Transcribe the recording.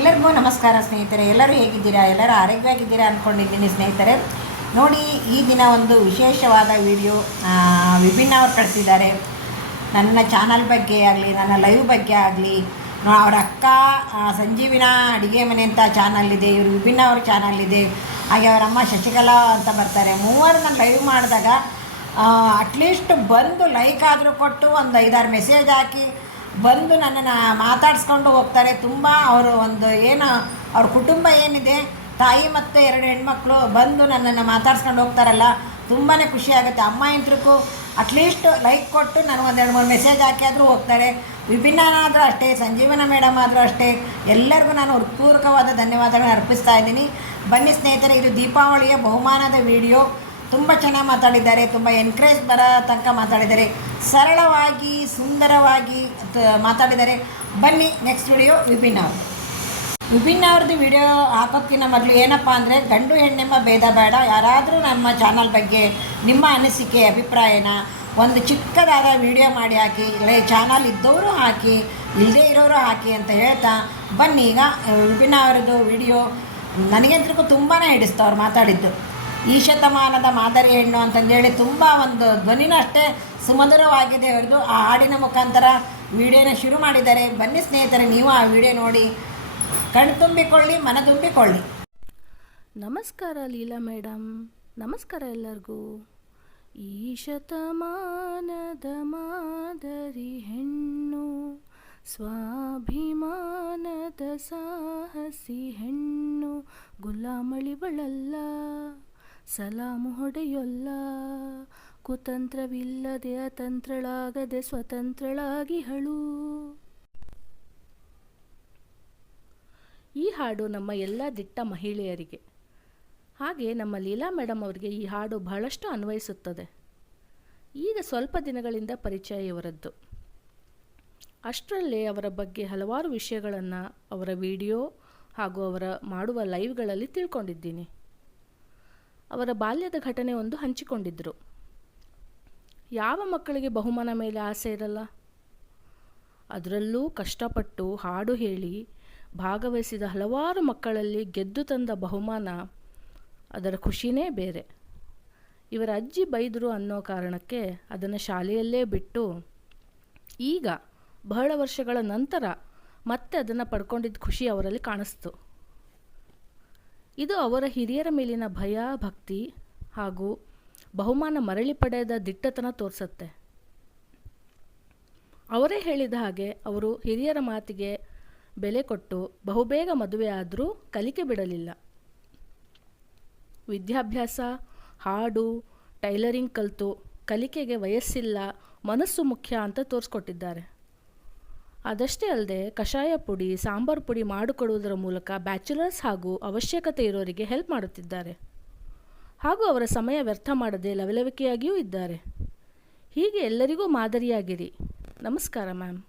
ಎಲ್ಲರಿಗೂ ನಮಸ್ಕಾರ ಸ್ನೇಹಿತರೆ. ಎಲ್ಲರೂ ಹೇಗಿದ್ದೀರಾ? ಎಲ್ಲರೂ ಆರೋಗ್ಯವಾಗಿದ್ದೀರಾ ಅಂದ್ಕೊಂಡಿದ್ದೀನಿ ಸ್ನೇಹಿತರೆ. ನೋಡಿ, ಈ ದಿನ ಒಂದು ವಿಶೇಷವಾದ ವಿಡಿಯೋ ವಿಭಿನ್ನ ಅವರು ಕಳಿಸಿದ್ದಾರೆ. ನನ್ನ ಚಾನಲ್ ಬಗ್ಗೆ ಆಗಲಿ, ನನ್ನ ಲೈವ್ ಬಗ್ಗೆ ಆಗಲಿ ಅವರ ಅಕ್ಕ ಸಂಜೀವಿನ ಅಡುಗೆ ಮನೆ ಅಂತ ಚಾನಲ್ ಇದೆ, ಇವರು ವಿಭಿನ್ನ ಅವ್ರ ಚಾನಲ್ ಇದೆ. ಹಾಗೆ ಅವರಮ್ಮ ಶಶಿಕಲಾ ಅಂತ ಬರ್ತಾರೆ. ಮೂವರು ನಾನು ಲೈವ್ ಮಾಡಿದಾಗ ಅಟ್ಲೀಸ್ಟ್ ಬಂದು ಲೈಕ್ ಆದರೂ ಕೊಟ್ಟು ಒಂದು ಐದಾರು ಮೆಸೇಜ್ ಹಾಕಿ ಬಂದು ನನ್ನನ್ನು ಮಾತಾಡಿಸ್ಕೊಂಡು ಹೋಗ್ತಾರೆ. ತುಂಬ ಅವರು ಒಂದು ಏನು, ಅವ್ರ ಕುಟುಂಬ ಏನಿದೆ, ತಾಯಿ ಮತ್ತು ಎರಡು ಹೆಣ್ಮಕ್ಳು ಬಂದು ನನ್ನನ್ನು ಮಾತಾಡ್ಸ್ಕೊಂಡು ಹೋಗ್ತಾರಲ್ಲ ತುಂಬಾ ಖುಷಿಯಾಗುತ್ತೆ ಅಮ್ಮ ಇಂತ್ರಿಗೂ ಅಟ್ಲೀಸ್ಟ್ ಲೈಕ್ ಕೊಟ್ಟು ನಾನು ಒಂದೆರಡು ಮೂರು ಮೆಸೇಜ್ ಹಾಕಿ ಆದರೂ ಹೋಗ್ತಾರೆ. ವಿಭಿನ್ನನಾದರೂ ಅಷ್ಟೇ, ಸಂಜೀವನ ಮೇಡಮ್ ಆದರೂ ಅಷ್ಟೇ. ಎಲ್ಲರಿಗೂ ನಾನು ಹೃತ್ಪೂರ್ವಕವಾದ ಧನ್ಯವಾದಗಳನ್ನ ಅರ್ಪಿಸ್ತಾ ಇದ್ದೀನಿ. ಬನ್ನಿ ಸ್ನೇಹಿತರೆ, ಇದು ದೀಪಾವಳಿಯ ಬಹುಮಾನದ ವಿಡಿಯೋ ತುಂಬ ಚೆನ್ನಾಗಿ ಮಾತಾಡಿದ್ದಾರೆ, ತುಂಬ ಎನ್ಕರೇಜ್ ಬರೋ ತನಕ ಮಾತಾಡಿದ್ದಾರೆ. ಸರಳವಾಗಿ, ಸುಂದರವಾಗಿ ಮಾತಾಡಿದ್ದಾರೆ. ಬನ್ನಿ ನೆಕ್ಸ್ಟ್ ವಿಡಿಯೋ ವಿಭಿನ್ನ ಅವ್ರದ್ದು ವಿಭಿನ್ನ ಅವ್ರದ್ದು ವಿಡಿಯೋ ಹಾಕೋಕ್ಕಿಂತ ಮೊದಲು ಏನಪ್ಪ ಅಂದರೆ, ಗಂಡು ಹೆಣ್ಣೆಂಬ ಭೇದ ಬೇಡ. ಯಾರಾದರೂ ನಮ್ಮ ಚಾನಲ್ ಬಗ್ಗೆ ನಿಮ್ಮ ಅನಿಸಿಕೆ, ಅಭಿಪ್ರಾಯನ ಒಂದು ಚಿಕ್ಕದಾದ ವಿಡಿಯೋ ಮಾಡಿ ಹಾಕಿ, ಇಲ್ಲ ಚಾನಲ್ ಇದ್ದವರು ಹಾಕಿ ಇಲ್ಲದೇ ಇರೋರು ಹಾಕಿ ಅಂತ ಹೇಳ್ತಾ ಬನ್ನಿ. ಈಗ ವಿಭಿನ್ನ ಅವ್ರದ್ದು ವಿಡಿಯೋ ನನಗಂತೂ ತುಂಬಾ ಹಿಡಿಸ್ತು ಅವ್ರು ಮಾತಾಡಿದ್ದು. ಈ ಶತಮಾನದ ಮಾದರಿ ಹೆಣ್ಣು ಅಂತಂದೇಳಿ ತುಂಬ ಒಂದು ಧ್ವನಿನೂ ಅಷ್ಟೇ ಸುಮಧುರವಾಗಿದೆ. ಅವ್ರದ್ದು ಆ ಹಾಡಿನ ಮುಖಾಂತರ ವಿಡಿಯೋನ ಶುರು ಮಾಡಿದ್ದಾರೆ. ಬನ್ನಿ ಸ್ನೇಹಿತರೆ, ನೀವು ಆ ವಿಡಿಯೋ ನೋಡಿ. ಕಣ್ ತುಂಬಿಕೊಳ್ಳಿ, ಮನ ತುಂಬಿಕೊಳ್ಳಿ. ನಮಸ್ಕಾರ ಲೀಲಾ ಮೇಡಮ್ ನಮಸ್ಕಾರ ಎಲ್ಲರಿಗೂ. ಈ ಶತಮಾನದ ಮಾದರಿ ಹೆಣ್ಣು, ಸ್ವಾಭಿಮಾನದ ಸಾಹಸಿ ಹೆಣ್ಣು ಗುಲಾಮಳಿವಳಲ್ಲ ಸಲಾಮು ಹೊಡೆಯೊಲ್ಲ. ಕುತಂತ್ರವಿಲ್ಲದೆ ಅತಂತ್ರಳಾಗದೆ ಸ್ವತಂತ್ರಳಾಗಿಹಳು ಈ ಹಾಡು ನಮ್ಮ ಎಲ್ಲ ದಿಟ್ಟ ಮಹಿಳೆಯರಿಗೆ. ಹಾಗೆ ನಮ್ಮ ಲೀಲಾ ಮೇಡಮ್ ಅವರಿಗೆ ಈ ಹಾಡು ಬಹಳಷ್ಟು ಅನ್ವಯಿಸುತ್ತದೆ. ಈಗ ಸ್ವಲ್ಪ ದಿನಗಳಿಂದ ಪರಿಚಯ ಇವರದ್ದು. ಅಷ್ಟರಲ್ಲೇ ಅವರ ಬಗ್ಗೆ ಹಲವಾರು ವಿಷಯಗಳನ್ನು ಅವರ ವಿಡಿಯೋ ಹಾಗೂ ಅವರ ಮಾಡುವ ಲೈವ್ಗಳಲ್ಲಿ ತಿಳ್ಕೊಂಡಿದ್ದೀನಿ. ಅವರ ಬಾಲ್ಯದ ಘಟನೆ ಒಂದು ಹಂಚಿಕೊಂಡಿದ್ದರು ಯಾವ ಮಕ್ಕಳಿಗೆ ಬಹುಮಾನ ಮೇಲೆ ಆಸೆ ಇರಲ್ಲ? ಅದರಲ್ಲೂ ಕಷ್ಟಪಟ್ಟು ಹಾಡು ಹೇಳಿ ಭಾಗವಹಿಸಿದ ಹಲವಾರು ಮಕ್ಕಳಲ್ಲಿ ಗೆದ್ದು ತಂದ ಬಹುಮಾನ ಅದರ ಖುಷಿನೇ ಬೇರೆ. ಇವರ ಅಜ್ಜಿ ಬೈದರು ಅನ್ನೋ ಕಾರಣಕ್ಕೆ ಅದನ್ನು ಶಾಲೆಯಲ್ಲೇ ಬಿಟ್ಟು ಈಗ ಬಹಳ ವರ್ಷಗಳ ನಂತರ ಮತ್ತೆ ಅದನ್ನು ಪಡ್ಕೊಂಡಿದ್ದ ಖುಷಿ ಅವರಲ್ಲಿ ಕಾಣಿಸ್ತು. ಇದು ಅವರ ಹಿರಿಯರ ಮೇಲಿನ ಭಯ, ಭಕ್ತಿ ಹಾಗೂ ಬಹುಮಾನ ಮರಳಿ ಪಡೆದ ದಿಟ್ಟತನ ತೋರಿಸುತ್ತೆ. ಅವರೇ ಹೇಳಿದ ಹಾಗೆ ಅವರು ಹಿರಿಯರ ಮಾತಿಗೆ ಬೆಲೆ ಕೊಟ್ಟು ಬಹುಬೇಗ ಮದುವೆ ಆದರೂ ಕಲಿಕೆ ಬಿಡಲಿಲ್ಲ. ವಿದ್ಯಾಭ್ಯಾಸ, ಹಾಡು, ಟೈಲರಿಂಗ್ ಕಲಿತು ಕಲಿಕೆಗೆ ವಯಸ್ಸಿಲ್ಲ, ಮನಸ್ಸು ಮುಖ್ಯ ಅಂತ ತೋರಿಸ್ಕೊಟ್ಟಿದ್ದಾರೆ. ಅದಷ್ಟೇ ಅಲ್ಲದೆ ಕಷಾಯ ಪುಡಿ, ಸಾಂಬಾರು ಪುಡಿ ಮಾಡಿಕೊಡುವುದರ ಮೂಲಕ ಬ್ಯಾಚುಲರ್ಸ್ ಹಾಗೂ ಅವಶ್ಯಕತೆ ಇರೋರಿಗೆ ಹೆಲ್ಪ್ ಮಾಡುತ್ತಿದ್ದಾರೆ. ಹಾಗೂ ಅವರ ಸಮಯ ವ್ಯರ್ಥ ಮಾಡದೆ ಲವಲವಿಕೆಯಾಗಿಯೂ ಇದ್ದಾರೆ. ಹೀಗೆ ಎಲ್ಲರಿಗೂ ಮಾದರಿಯಾಗಿರಿ. ನಮಸ್ಕಾರ ಮ್ಯಾಮ್.